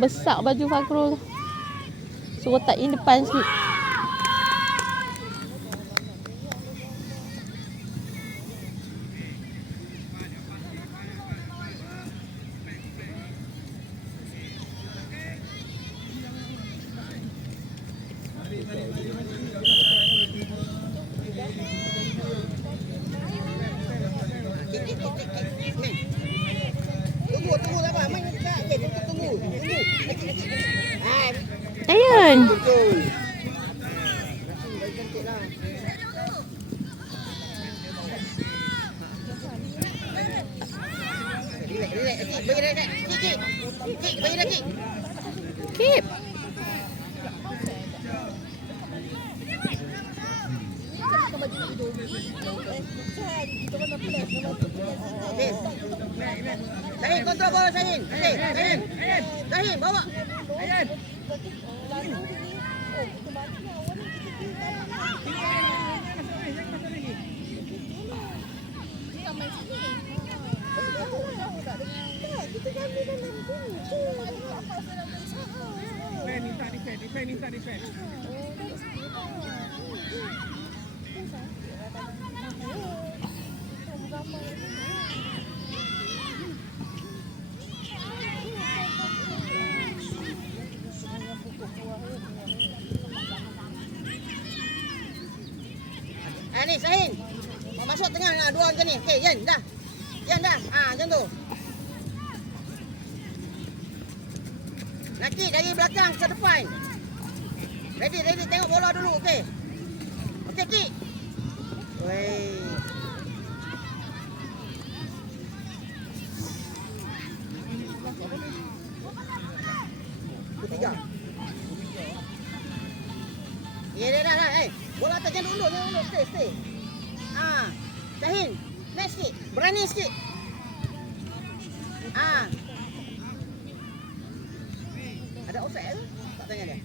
Besar baju Fakrul. Suruh takin depan sikit. Tunggu apa? Main tunggu. Ayun. Betul. Keep. Sahin, kontrol bola Sahin. Sahin, bawa. Defend. Ni Sahin. Mau masuk tengah dua macam ni. Okey, Yan dah. Macam tu. Laki dari belakang ke depan. Ready, tengok bola dulu, okey. Okey, Ki. Wei. Ketiga. Ya, dah. Bola atas jangan undur, stay. Sahin, next sikit. Berani sikit. Ada offside ke? Tak tanya dia.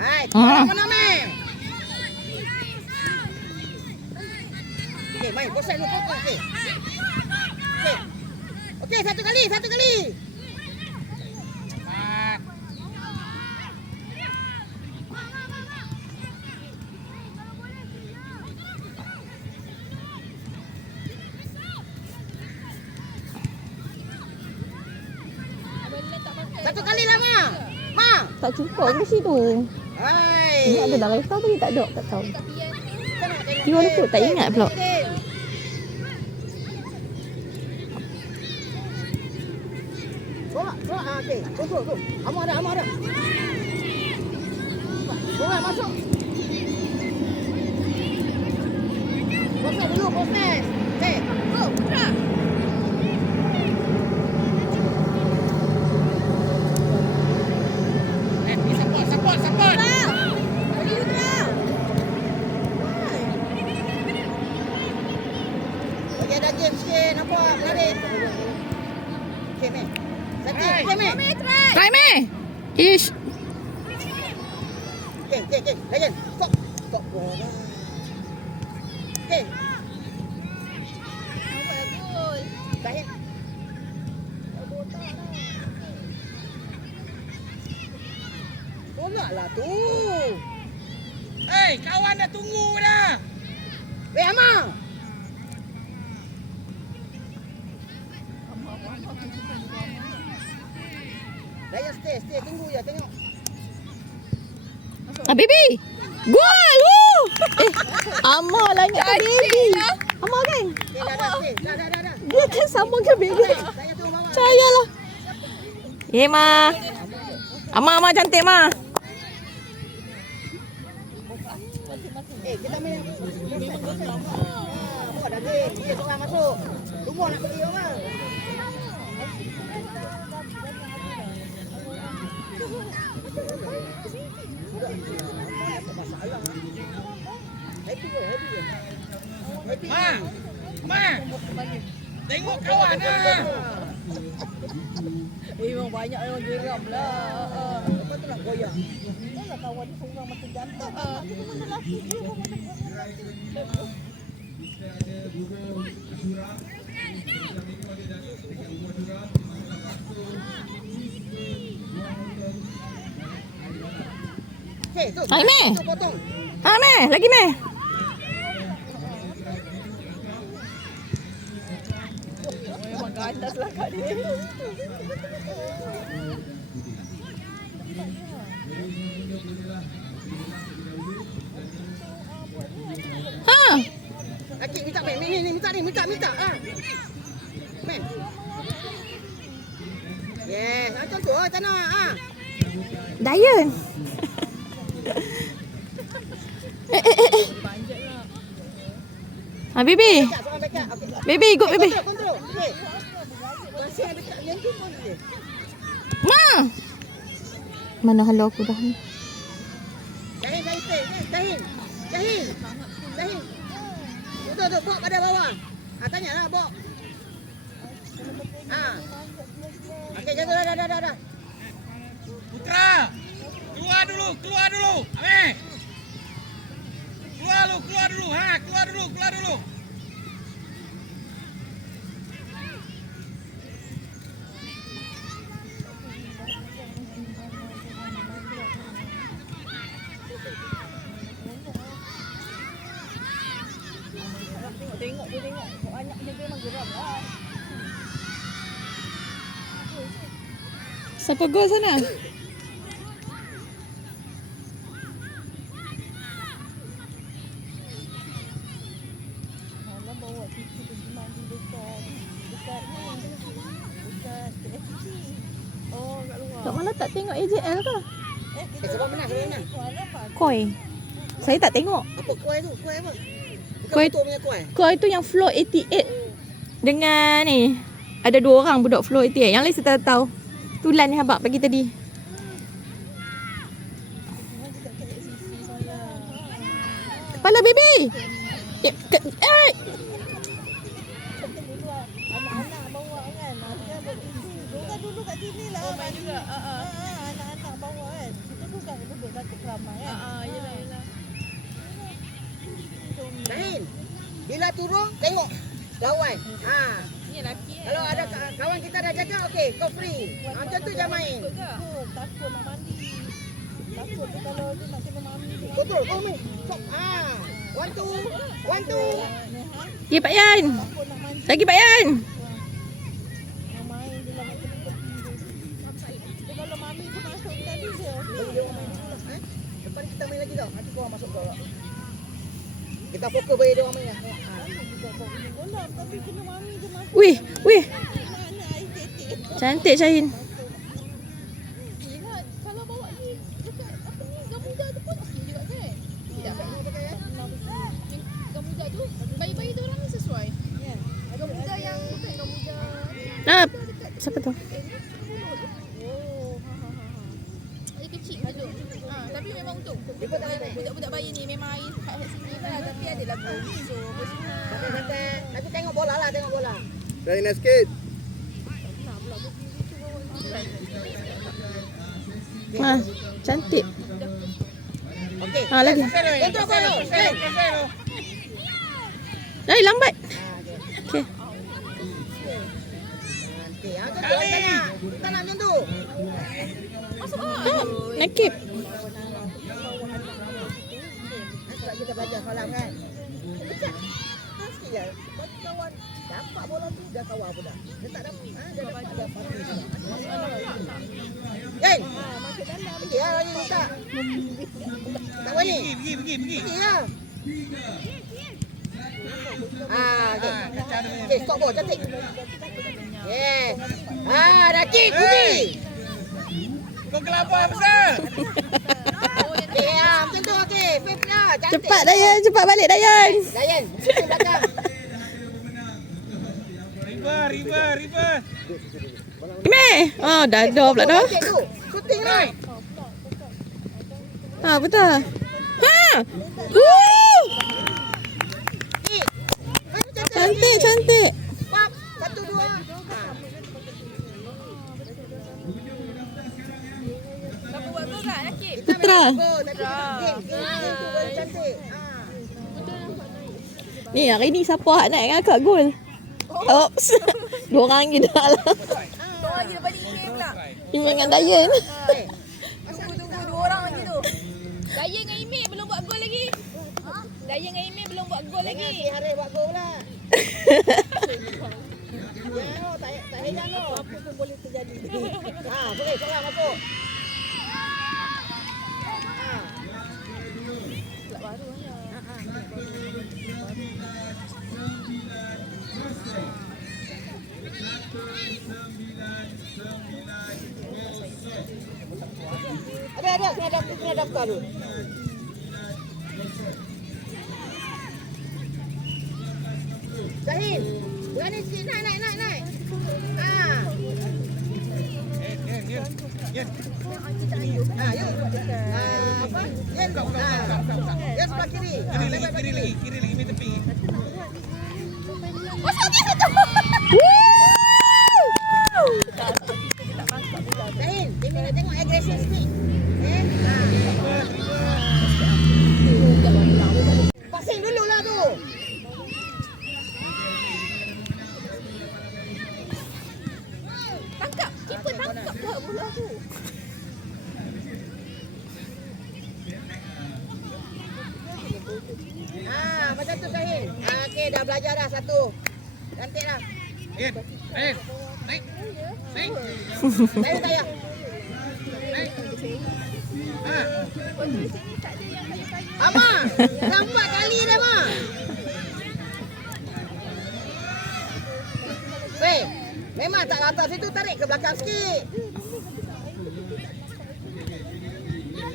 Hai, mana main? Okey, main offside dulu potong. Okey, satu kali. Satu kali lah, Ma. Tak cukup ke situ? Hai. Ini ada dah rekam tadi tak ada, tak tahu. You want to put? Tak ingat pula. Okey. Tunggu. Amar ada. Bola masuk. Proses dulu. Okey. Go, Putra. Support. Okey, ada game sikit. Nampak? Menarik. Okey, Mei. Try me. Ish. Okey. Legend. Stop bola. Okey. Apa gol? Baik. Bola lah tu. Kawan dah tunggu dah. Weh, Amang. Raya stay, tunggu je, tengok. Baby. Gol! Woo! Amar lah ingat ke baby. Amar kan? Dah. Dia kan sama ke baby. Saya tu bawah. Percayalah. Ma. Amar cantik, Ma. Kita main. Buat dah game. Dia seorang masuk. Tunggu nak pergi orang. Happy ke? Happy ke? Happy. Ma. Tengok kawan ah. Memang banyak orang geram lah. Lepas tu nak goyang. Yalah kawan dia seorang macam jantan. Tapi tu mana lelaki dia pun mana lelaki. Okey, tu. Hai, Meh. Tu potong. Ha, Meh. Lagi, Meh. Memang ganas lah kat dia. Ha. Akik minta Meh. Ni minta. Ah. Meh. Yes, macam tu tak nak. Ah. Dayan. Ha, baby. Dekat, seorang dekat. Okey. Baby, ikut baby. Kontrol. Okey. Masih ada dekat yang tu pun dia. Ma. Mana halau aku dah ni? Dahin. Tu, bawa pada bawah. Tanyalah, bawa. Okey, jangan dah. Putra. Keluar dulu. Ameh. Keluar dulu. Ha, keluar dulu. Tengok. Banyak dia memang geram lah. Siapa gol sana? Malam bawa cucu pergi mandi dekat ni. Dekat KFC. Oh, kat luar. Kat mana tak tengok AJL ke? Sebab menang. Suara apa? Koi. Saya tak tengok. Apa kuih tu? Kuih apa? Bukan Kuih- betul punya kuih. Koi tu yang floor 88. Dengan ni. Ada 2 orang budak floor 88. Yang lain saya tak tahu. Tulan ni habak pagi tadi. Kepala baby. Anak-anak bawa kan. Dia bukan dulu kat sini lah. Oh, main juga. Anak-anak bawa kan. Kita bukan duduk satu keramai kan. Yelah. Dahin. Bila turun, tengok. Kawan. Ni lelaki kan. Kalau ada kawan kita dah jaga, okey, kau free. Macam tu je main. Takut nak mandi. Takut tu kalau dia nak kena mandi. Betul, kau main. Sok. One, two. Ya, Pak Yan. Takut nak mandi. Lagi Pak Yan. Nak main dia lah macam tepi. Dia kalau mami tu masuk tadi je. Lepas ni kita main lagi tau. Nanti kau masuk kau. Kita fokus bagi dia orang main lah. Bola tapi kena mami je masuk. Wih. Mana air tetek. Cantik Syahin. Ingat kalau bawa ni dekat apa ni gamuda tu pun okey juga kan? Tidak gamuda tu bayi-bayi tu orang sesuai. Ya. Gamuda yang bukan gamuda. Ah, siapa tu? Oh, air kecil tu. Tapi memang untuk budak-budak bayi ni memang air kat sini lah tapi ada lagu. So apa semua. Santai. Nanti tengok bola lah, tengok bola. Very nice kid. Ah, cantik. Okey. Ah, lagi. Kontrol kau. Hey. Lambat. Okey. Nanti. Macam tu. Tak nak macam tu. Nakip. Sebab kita belajar salam kan. Dekat. Sikit je. Kawan dapat bola tu dah kawal pun dah. Dia tak dapat. Dia dapat dah pasti sudah. Kan? Masuk dalam. Pergi lah lagi minta. Tak boleh. Pergi. Pergi lah. Okey. Okey, stop ball cantik. Yes. Dah kick pergi. Kau kelapa besar. Okey, macam tu okey. Fair lah, cantik. Cepat Dayan, cepat balik Dayan. Dayan, sisi belakang. River. Meh. Oh, dah pula dah. Cantik tu. Shooting lah. Ha, betul. Ha. Woo! Cantik, cantik. Pap, 1, 2. Siapa buat gol tak? Nakib. Putra. Game tu baru cantik. Ni hari ni siapa nak ngakak gol? Oops. Dua orang je dah lah. Orang lagi dah balik game pula. Imran dengan Dayan. Tunggu, dua orang lagi tu. Daya dengan Imi belum buat gol lagi. Daya dengan Imi belum buat gol Jangan lagi. si Hari buat gol pula. Jangan, tak heran tu. Apa pun boleh terjadi. Boleh, seorang masuk. Ada, kena daftar dulu. Zahid, berani sikit, naik. Yen. Yuk. Apa? Yen, Yen sebelah kiri. Kiri lagi, main tepi. Zahid, dia nak tengok agresif sikit. Passing dulu lah tu. Tangkap. Keeper tangkap pula bola tu. Macam tu Zahid. Okey, dah belajar dah satu. Cantik dah. Yen. Naik. Saya tayar. Ama, nampak kali dah, Ma. Weh, memang tak atas situ, tarik ke belakang sikit.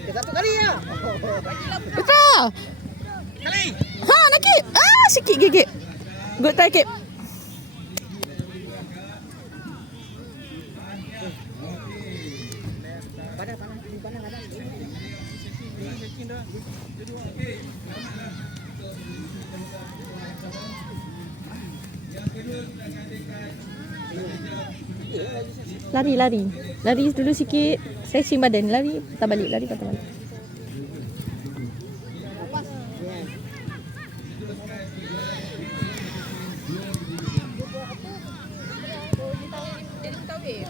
Ke satu kali ya. Putra. Kali. Ha, Nakib. Sikit gigit. Good try, Kip. Pandang kanan. Lari dulu sikit. Stretching badan. Lari, patah balik. Lepas. Dia tahu eh.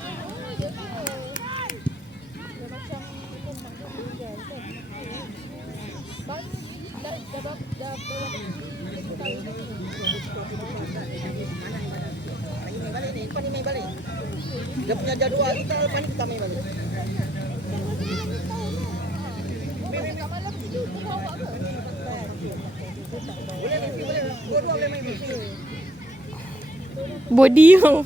Lepas ni main balik. Dia punya jadual kita, lepas ni kita main balik. Boleh mesti, boleh. Dua-dua boleh main mesti. Body yang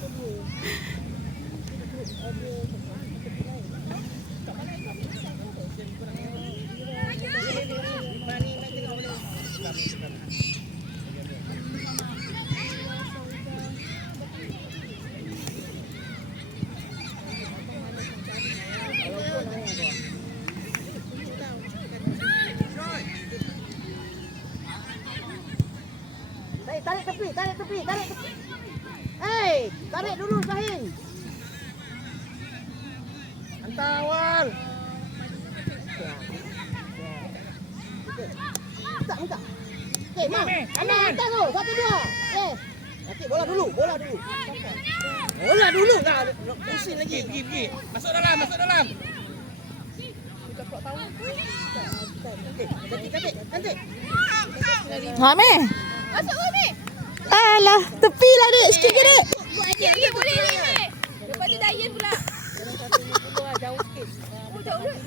Tarik tepi. Hei, tarik dulu Sahin. Hantar awal. Minta. Okey, Ma. Hantar tu. 1, 2. Yes. Okey, bola dulu. Bola dulu. Dah pusing lagi. Pergi. Masuk dalam. Okey, cantik. Ha, meh. Masuk Umi. Alah, tepi lah dek. Sikit ke dek? Ya, boleh ni. Lepas tu Dayan pula. Jauh sikit. Jauh dah.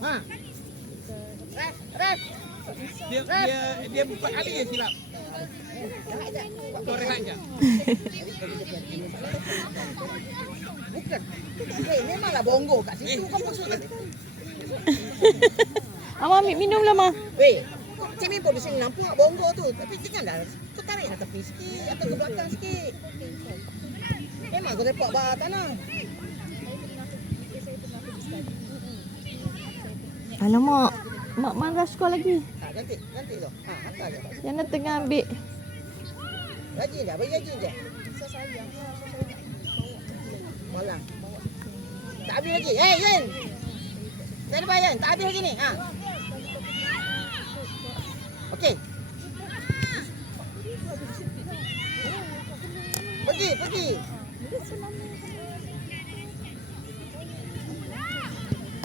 Ma. Ref. Dia 4 kali je silap. Kau rehat je. Bukan. Memanglah bongo kat situ. Kau masuk lagi. Ama ambil minum lah, Ma. Weh, Macam ni pun di sini nampak bonggol tu. Tapi jangan dah. Kau tarik tepi sikit atau ke belakang sikit. Memang kau lepak bawah tanah. Alamak, mak marah sekolah lagi. Cantik tu. Hantar je. Yana tengah ambil. Rajin je, bagi rajin je. Malang. Tak habis lagi. Yen. Tak ada bayar, tak habis lagi ni. Okey. Pergi.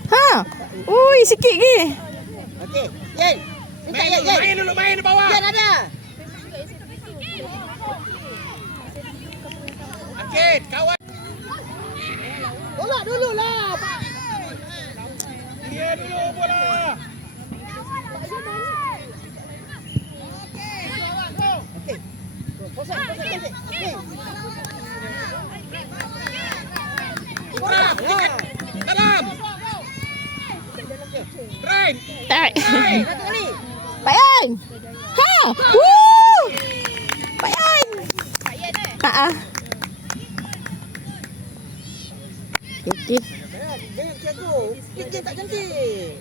Ha! Ui, sikit lagi. Okey. Yen. Minta Yen. Main dulu, main di bawah. Yen ada. Akid, kawan. Tolak dulu lah. Dia dulu bola. Okey. Posat cantik. Okey. Putra, dalam. Rain. Tak. Satu kali. Pak Yan. Ha! Woo! Pak Yan. Ha. Okey. Jangan ciago. Fikir tak cantik.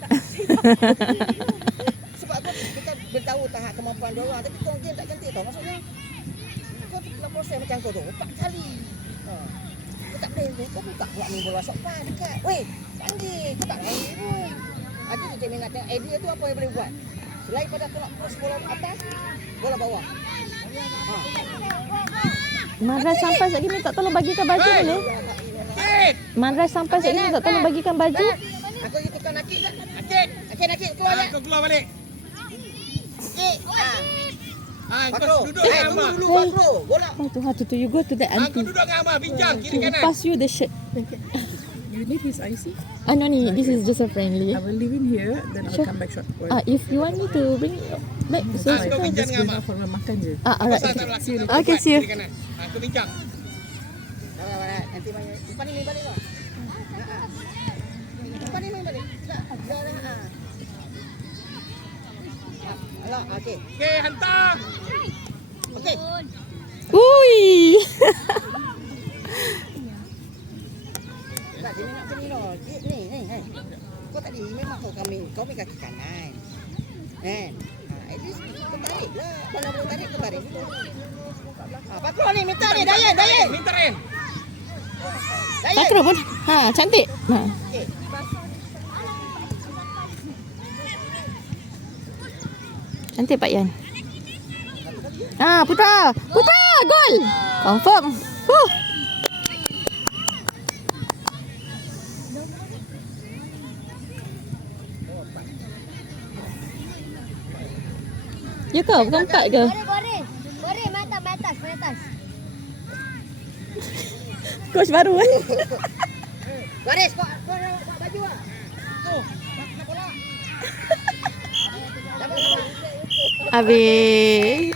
Sebab kita bertahu tahap kemampuan dia orang. Tapi kau game tak cantik tau. Maksudnya kau nak proses macam kau tu 4 kali. Kau tak boleh. Kau buka pula ni bola sopan dekat. Weh, panggil. Kau tak main pun. Ada tu Cik Min nak tengok idea tu apa yang boleh buat. Selain pada kau nak cross bola atas, bola bawah. Mandrai sampai sekali minta tolong bagikan baju boleh? Akid. Mandrai sampai sekali minta tolong bagikan baju. Aku pergi tukar nakik kan? Akid. Nakik keluar je. Kau keluar balik. Nakik. Kau duduk dengan Amar. Dulu Bakro. Bola. Oh Tuhan, tu you go to that Kau auntie. duduk dengan Amar, bincang kiri To kanan. pass you the shirt. You need his IC? No ni, this is just a friendly. I will leave him here, then I'll Sure. come back short. If you want me to bring it back, so Kau I'm bincang just dengan going Amar. out for makan je. alright. Pasal tak berlaku. Okay, see you. Kiri kanan. Kau bincang. Barat. Nanti main. Umpan ni main balik lah. Umpan ni main balik. Tak. Dah dah. Alah, okey. Okey, hantar. Okey. Ui. Tak, dia nak sini loh. Ni. Kau tadi memang kau main kaki kanan. Kan? At least kau tarik lah. Kalau boleh tarik, kau tarik dulu. Pakro ni, minta ni. Dayan. Minta Rain. Takro pun. Ha, cantik. Ha. Okey. Cantik Pak Yan. Putra, gol. Confirm. Ya ke? Bukan 4 ke? Boleh, matas. Coach baru kan? Baris, kau baju lah. Tu, nak bola. Habis.